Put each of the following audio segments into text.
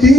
3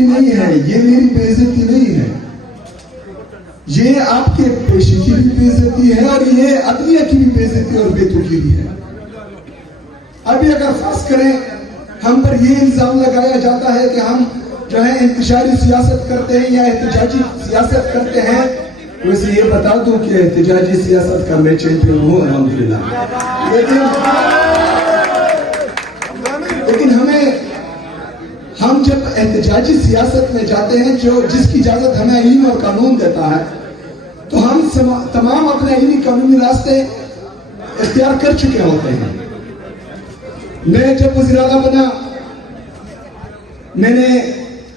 میری نہیں ہے, یہ میری بے عزتی نہیں ہے, یہ آپ کے پیشے کی بھی بے عزتی ہے اور یہ عدلیہ کی بھی بے عزتی اور بے تکی بھی ہے. ابھی اگر فرض کریں ہم پر یہ الزام لگایا جاتا ہے کہ ہم جو ہے انتشاری سیاست کرتے ہیں یا احتجاجی سیاست کرتے ہیں, ویسے یہ بتا دوں کہ احتجاجی سیاست کا میں چیمپئن ہوں الحمدللہ. لیکن ہم جب احتجاجی سیاست میں جاتے ہیں جس کی اجازت ہمیں آئین اور قانون دیتا ہے, تو ہم تمام اپنے آئینی قانونی راستے اختیار کر چکے ہوتے ہیں. میں جب وزیر اعلیٰ بنا, میں نے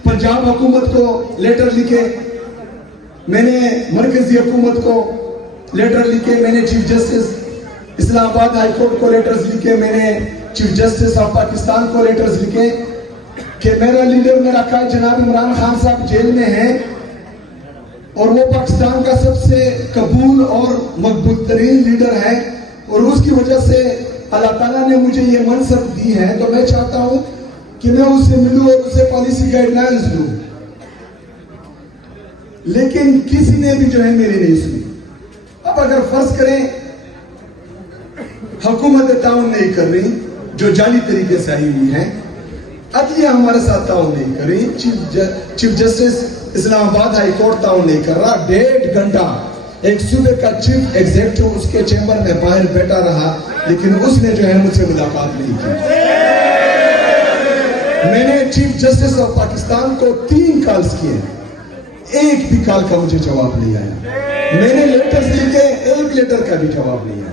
پنجاب حکومت کو لیٹر لکھے, میں نے مرکزی حکومت کو لیٹر لکھے, میں نے چیف جسٹس اسلام آباد ہائی کورٹ کو لیٹرز لکھے, میں نے چیف جسٹس آف پاکستان کو لیٹرز لکھے کہ میرا لیڈر, میرا قائد جناب عمران خان صاحب جیل میں ہیں اور وہ پاکستان کا سب سے قبول اور مقبول ترین لیڈر ہے, اور اس کی وجہ سے اللہ تعالیٰ نے مجھے یہ منصب دی ہے, تو میں چاہتا ہوں کہ میں اس سے ملوں اور اسے پالیسی گائیڈ لائنز دوں. لیکن کسی نے بھی جو ہے میری نہیں سنی. اب اگر فرض کریں حکومت تعاون نہیں کر رہی جو جعلی طریقے سے آئی ہوئی ہے, عدلیہ ہمارے ساتھ تعاون نہیں کر رہی, چیف جسٹس اسلام آباد ہائی کورٹ تعاون نہیں کر رہا, 1.5 گھنٹہ ایک صوبے کا چیف ایگزیکٹو اس کے چیمبر میں باہر بیٹھا رہا, لیکن اس نے جو ہے مجھ سے ملاقات نہیں کی. میں نے چیف جسٹس آف پاکستان کو 3 کالز کیے, ایک بھی کال کا مجھے جواب نہیں آیا. میں نے لیٹرز لکھے, ایک لیٹر کا بھی جواب نہیں آیا.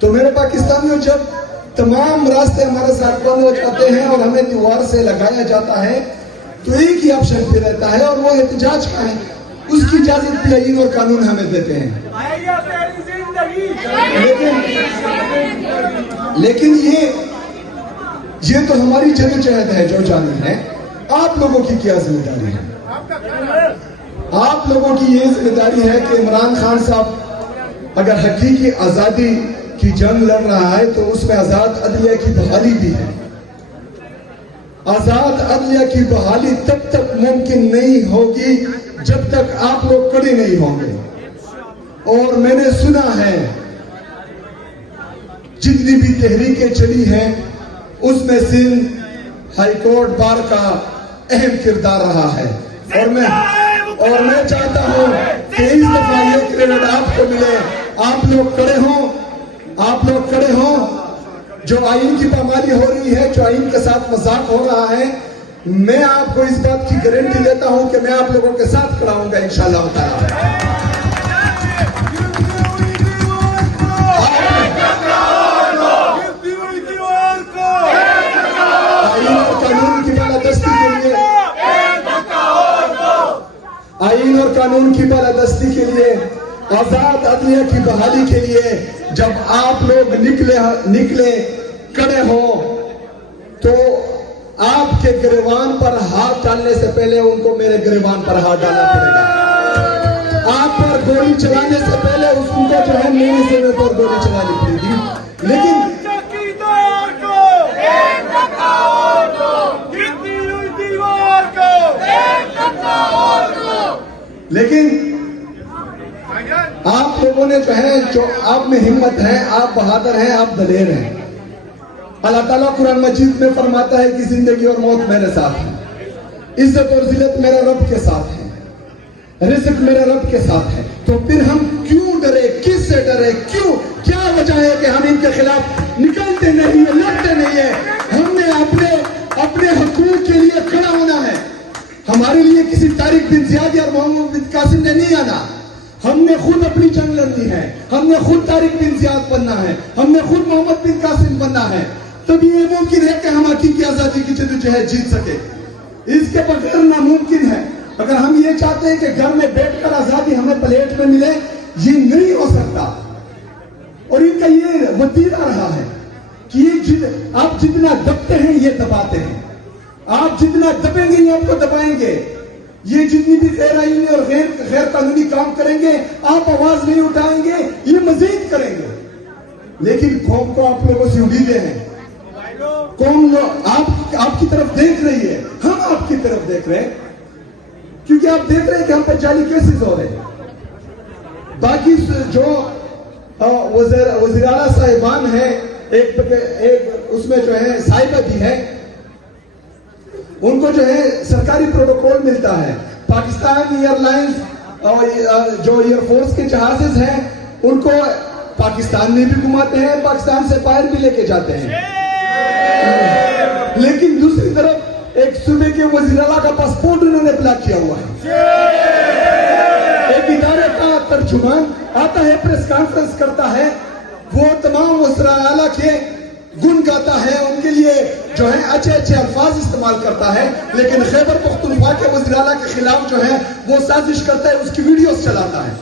تو میرے پاکستانیوں, جب تمام راستے ہمارے ساتھ بند ہو جاتے ہیں اور ہمیں دیوار سے لگایا جاتا ہے, تو ایک ہی آپشن پہ رہتا ہے اور وہ احتجاج کا ہے. اس کی اجازت بھی آئین اور قانون ہمیں دیتے ہیں. لیکن یہ تو ہماری جدوجہد ہے جو جانی ہے. آپ لوگوں کی کیا ذمہ داری ہے؟ آپ لوگوں کی یہ ذمہ داری ہے کہ عمران خان صاحب اگر حقیقی آزادی کی جنگ لڑ رہا ہے تو اس میں آزاد عدلیہ کی بحالی بھی ہے. آزاد عدلیہ کی بحالی تب تک ممکن نہیں ہوگی جب تک آپ لوگ کڑے نہیں ہوں گے. اور میں نے سنا ہے جتنی بھی تحریکیں چلی ہیں اس میں سندھ ہائی کورٹ بار کا اہم کردار رہا ہے, اور میں چاہتا ہوں کہ اس دفعہ یہ کریڈٹ آپ کو ملے. آپ لوگ کڑے ہوں, جو آئین کی پامالی ہو رہی ہے, جو آئین کے ساتھ مذاق ہو رہا ہے, میں آپ کو اس بات کی گارنٹی دیتا ہوں کہ میں آپ لوگوں کے ساتھ کھڑا ہوں گا انشاءاللہ تعالی. آئین اور قانون کی بالادستی کے لیے, آزاد عدلیہ کی بحالی کے لیے جب آپ لوگ نکلے کڑے ہوں, تو آپ کے گریبان پر ہاتھ ڈالنے سے پہلے ان کو میرے گریبان پر ہاتھ ڈالنا پڑے گا. آپ پر گولی چلانے سے پہلے اس کو جو ہے میرے سینے پر گولی چلانی پڑے گی. لیکن آپ لوگوں نے جو ہے, جو آپ میں ہمت ہے, آپ بہادر ہیں, آپ دلیر ہیں. اللہ تعالیٰ قرآن مجید میں فرماتا ہے کہ زندگی اور موت میرے ساتھ ہے, عزت اور ذلت میرے رب کے ساتھ ہے, رزق میرے رب کے ساتھ ہے. تو پھر ہم کیوں ڈرے, کس سے ڈرے, کیا وجہ ہے کہ ہم ان کے خلاف نکلتے نہیں ہیں, لڑتے نہیں ہیں؟ ہم نے اپنے حقوق کے لیے کھڑا ہونا ہے. ہمارے لیے کسی طارق بن زیاد یا محمد بن قاسم نے نہیں آنا. ہم نے خود اپنی جنگ لڑنی ہے, ہم نے خود طارق بن زیاد بننا ہے, ہم نے خود محمد بن قاسم بننا ہے. تب یہ ممکن ہے کہ ہم حقیقی آزادی کی جدوجہد جیت سکے. اس کے بغیر ناممکن ہے. اگر ہم یہ چاہتے ہیں کہ گھر میں بیٹھ کر آزادی ہمیں پلیٹ میں ملے, یہ نہیں ہو سکتا. اور ان کا یہ وتیرہ رہا ہے کہ آپ جتنا دبتے ہیں یہ دباتے ہیں, آپ جتنا دبیں گے یہ آپ کو دبائیں گے. یہ جتنی بھی غیر آئینی اور غیر قانونی کام کریں گے, آپ آواز نہیں اٹھائیں گے, یہ مزید کریں گے. لیکن قوم کو آپ لوگوں سے امیدیں ہیں. آپ آپ کی طرف دیکھ رہی ہے, ہم آپ کی طرف دیکھ رہے ہیں, کیونکہ آپ دیکھ رہے ہیں کہ ہم پہ جعلی کیسز ہو رہے ہیں. باقی جو وزیر اعلیٰ صاحبان ہیں, ایک اس میں جو ہے صاحبہ بھی ہے, ان کو جو ہے سرکاری پروٹوکول ملتا ہے. پاکستان ایئر لائنز جو ایئر فورس کے جہازز ہیں ان کو پاکستان میں بھی گھماتے ہیں, پاکستان سے باہر بھی لے کے جاتے ہیں. لیکن دوسری طرف ایک صوبے کے وزیر اعلیٰ کا پاسپورٹ انہوں نے بلاک کیا ہوا ہے. ایک ادارے کا ترجمان آتا ہے, پریس کانفرنس کرتا ہے, وہ تمام وزراء اعلیٰ کے گن گاتا ہے, ان کے لیے جو ہے اچھے اچھے الفاظ استعمال کرتا ہے, لیکن خیبر پختونخوا کے وزیر اعلیٰ کے خلاف جو ہے وہ سازش کرتا ہے, اس کی ویڈیوز چلاتا ہے.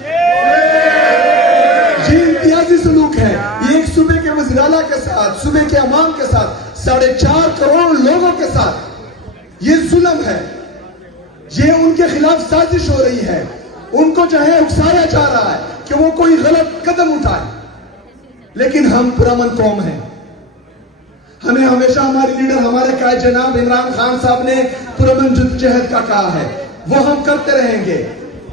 یہ امتیازی سلوک ہے. یہ ایک صوبے کے وزیر اعلیٰ کے ساتھ, صوبے کے عوام کے ساتھ, 4.5 کروڑ لوگوں کے ساتھ یہ ظلم ہے. یہ ان کے خلاف سازش ہو رہی ہے. ان کو جو ہے اکسایا جا رہا ہے کہ وہ کوئی غلط قدم اٹھائے. لیکن ہم پرامن قوم ہیں. ہمیں ہمیشہ ہمارے لیڈر, ہمارے قائد جناب عمران خان صاحب نے پرامن جدوجہد کا کہا ہے, وہ ہم کرتے رہیں گے.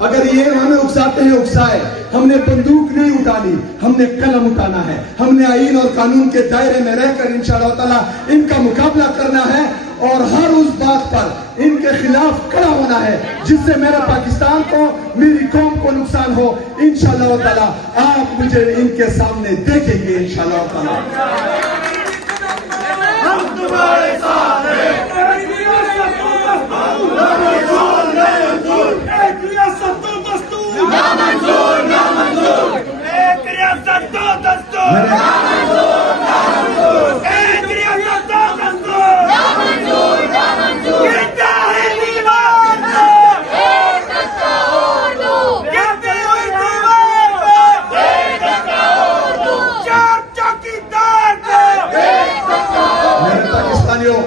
اگر یہ ہمیں اکساتے ہیں اکسائے, ہم نے بندوق نہیں اٹھانی, ہم نے قلم اٹھانا ہے. ہم نے آئین اور قانون کے دائرے میں رہ کر انشاءاللہ تعالی ان کا مقابلہ کرنا ہے, اور ہر اس بات پر ان کے خلاف کھڑا ہونا ہے جس سے میرا پاکستان کو, میری قوم کو نقصان ہو. انشاءاللہ تعالی آپ مجھے ان کے سامنے دیکھیں گے انشاءاللہ تعالی. ہم تمہارے ساتھ ہیں. ایک ریاست دو دستور, ایک ریاست دو دستور, ایک ریاست دو دستور. کہتا ہے دیوار کو, کہتے ہوئے دیوار کو, چار چوکیدار کو. میرے پاکستانیوں,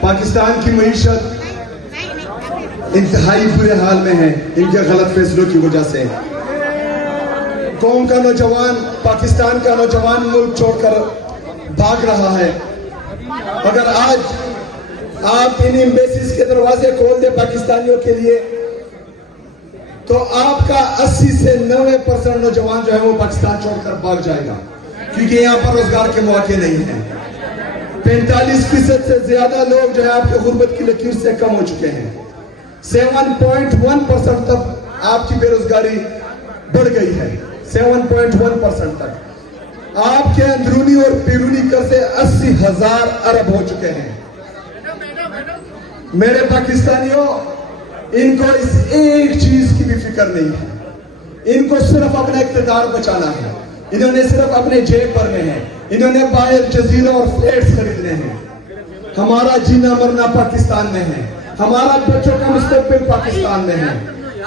پاکستان کی معیشت انتہائی برے حال میں ہے ان کے غلط فیصلوں کی وجہ سے. قوم کا نوجوان, پاکستان کا نوجوان ملک چھوڑ کر بھاگ رہا ہے. اگر آج آپ ان ایمبیسیز کے دروازے کھول دیں پاکستانیوں کے لیے, تو آپ کا 80 سے 90% نوجوان جو ہے وہ پاکستان چھوڑ کر بھاگ جائے گا, کیونکہ یہاں پر روزگار کے مواقع نہیں ہیں. 45% سے زیادہ لوگ جو ہے آپ کے غربت کی لکیر سے کم ہو چکے ہیں. 7.1% تک آپ کی بے روزگاری بڑھ گئی ہے, 7.1% تک. آپ کے اندرونی اور بیرونی قرضے 80,000 ارب ہو چکے ہیں. میرے پاکستانیوں, ان کو اس ایک چیز کی بھی فکر نہیں ہے. ان کو صرف اپنا اقتدار بچانا ہے. انہوں نے صرف اپنے جیب بھرنے ہیں. انہوں نے باہر جزیروں اور فلیٹس خریدنے ہیں. ہمارا جینا مرنا پاکستان میں ہے. ہمارا بچوں کا مستقبل پاکستان میں ہے.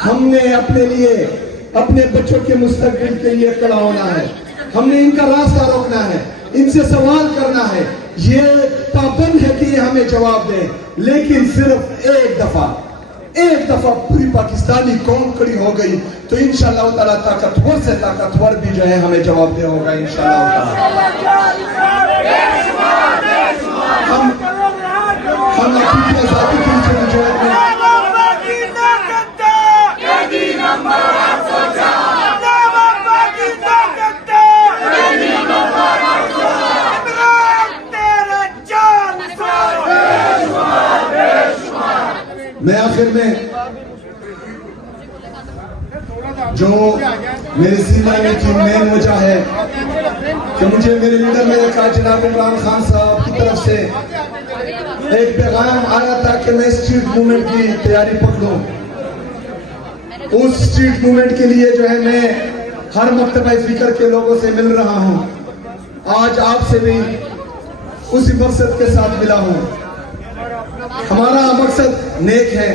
ہم نے اپنے لیے, اپنے بچوں کے مستقبل کے لیے کھڑا ہونا ہے. ہم نے ان کا راستہ روکنا ہے, ان سے سوال کرنا ہے. یہ پابند ہے کہ یہ ہمیں جواب دیں, لیکن صرف ایک دفعہ پوری پاکستانی قوم کھڑی ہو گئی تو انشاءاللہ تعالیٰ طاقتور سے طاقتور بھی جو ہے ہمیں جواب دے ہوگا انشاءاللہ تعالیٰ. ہم اپنی آزادی کی جدوجہد میں میں آخر میں جو میرے سینہ میں کی مین وجہ ہے کہ مجھے میرے لیڈر میرے قائد جناب عمران خان صاحب کی طرف سے ایک پیغام آیا تھا کہ میں اسٹریٹ موومنٹ کی تیاری پکڑوں. اس اسٹریٹ موومنٹ کے لیے جو ہے میں ہر مکتبہ فکر کے لوگوں سے مل رہا ہوں. آج آپ سے بھی اسی مقصد کے ساتھ ملا ہوں. ہمارا مقصد نیک ہے.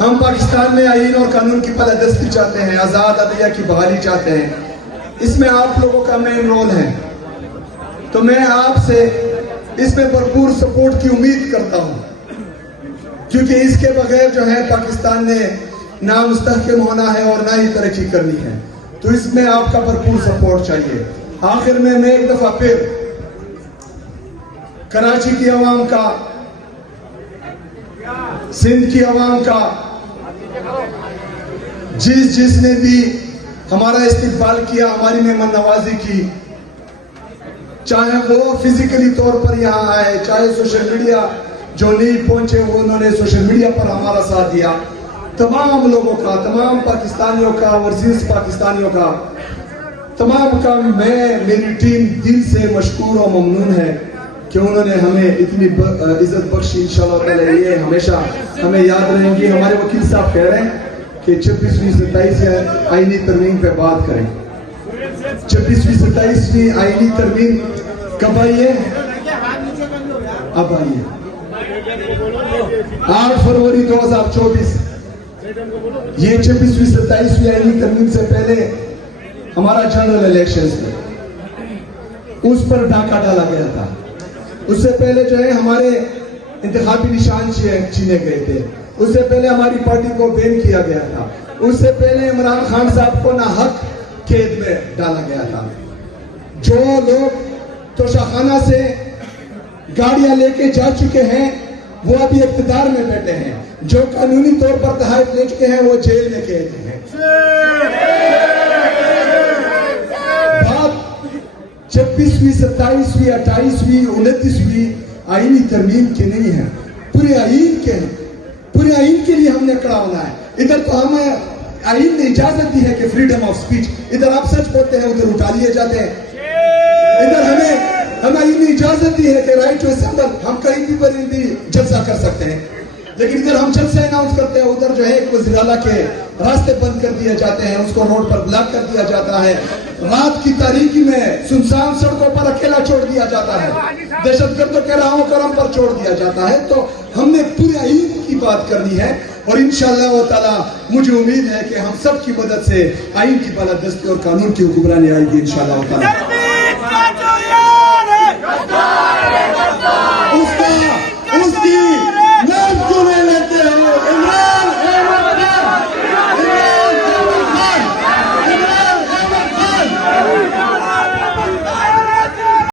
ہم پاکستان میں آئین اور قانون کی پالادستی چاہتے ہیں, آزاد عدلیہ کی بحالی چاہتے ہیں. اس میں آپ لوگوں کا مین رول ہے. تو میں آپ سے اس میں بھرپور سپورٹ کی امید کرتا ہوں, کیونکہ اس کے بغیر جو ہے پاکستان نے نہ مستحکم ہونا ہے اور نہ ہی ترقی کرنی ہے. تو اس میں آپ کا بھرپور سپورٹ چاہیے. آخر میں ایک دفعہ پھر کراچی کی عوام کا، سندھ کی عوام کا، جس نے بھی ہمارا استقبال کیا، ہماری مہمان نوازی کی، چاہے وہ فزیکلی طور پر یہاں آئے، چاہے سوشل میڈیا جو نہیں پہنچے وہ انہوں نے سوشل میڈیا پر ہمارا ساتھ دیا، تمام لوگوں کا، تمام پاکستانیوں کا، ورزیز پاکستانیوں کا، تمام کا میری ٹیم دل سے مشکور و ممنون ہے کہ انہوں نے ہمیں اتنی عزت بخشی. انشاءاللہ تعالی یہ ہمیشہ ہمیں یاد رہیں گی. ہمارے وکیل صاحب کہہ رہے ہیں کہ 26ویں 27ویں آئینی ترمیم پہ بات کریں. 26ویں 27ویں آئینی ترمیم کب آئی ہے؟ اب آئی ہے 8 فروری 2024. یہ 26ویں 27ویں آئینی ترمیم سے پہلے ہمارا جنرل الیکشنز تھے، اس پر ڈاکہ ڈالا گیا تھا. اس سے پہلے جو ہے ہمارے انتخابی نشان چھینے گئے تھے. اس سے پہلے ہماری پارٹی کو بین کیا گیا تھا. اس سے پہلے عمران خان صاحب کو ناحق قید میں ڈالا گیا تھا. جو لوگ توشاخانہ سے گاڑیاں لے کے جا چکے ہیں وہ ابھی اقتدار میں بیٹھے ہیں. جو قانونی طور پر تحائف لے چکے ہیں وہ جیل میں قید ہیں. بات 26ویں 27ویں 28ویں 29ویں آئینی ترمیم کی نہیں ہے، پورے آئین کے ہیں. پورے آئین کے لیے ہم نے کھڑا ہونا ہے. ادھر تو ہمیں آئین نے اجازت دی ہے کہ فریڈم آف سپیچ، ادھر آپ سچ بولتے ہیں ادھر اٹھا لیے جاتے ہیں. ادھر ہمیں آئین نے اجازت دی ہے کہ رائٹ ٹو اسمبل، ہم کہیں بھی پر جلسہ کر سکتے ہیں. لیکن ادھر ہم جلسے اناؤنس کرتے ہیں، ادھر جو ہے وزیر اعلیٰ کے راستے بند کر دیے جاتے ہیں، اس کو روڈ پر بلاک کر دیا جاتا ہے، رات کی تاریکی میں سنسان سڑکوں پر اکیلا چھوڑ دیا جاتا ہے، دہشت گردوں کے راہوں کرم پر چھوڑ دیا جاتا ہے. تو ہم نے پورے آئین کی بات کرنی ہے اور انشاءاللہ تعالی مجھے امید ہے کہ ہم سب کی مدد سے آئین کی بالادستی اور قانون کی حکمرانی آئے گی انشاءاللہ تعالی.